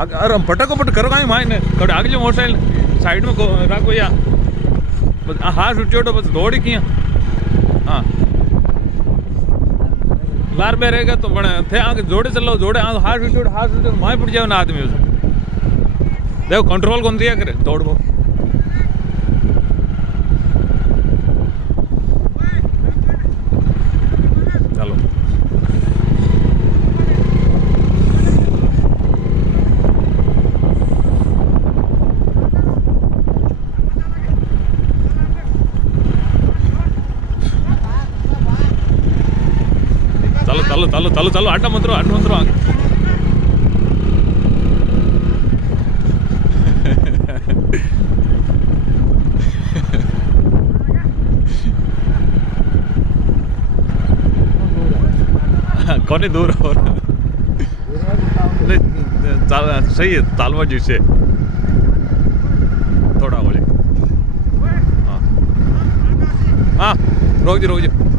अरे पटापट करो कहीं मायने कड़े आगे जो मोटरसाइकिल साइड में रखो या बस हाँ छुट्टी बस दौड़ी किया हाँ लार बे रहेगा तो बड़े थे आगे जोड़े चलो जोड़े हाँ छुट्टी माए पड़ जाओ ना आदमी उसे देखो कंट्रोल कौन दिया करे दौड़ वो चलो चलो चलो चलो चलो चलो अड्डा मंत्रो आगे कोने दूर और सही है तालवा जी से थोड़ा बोले हाँ हाँ रोक जी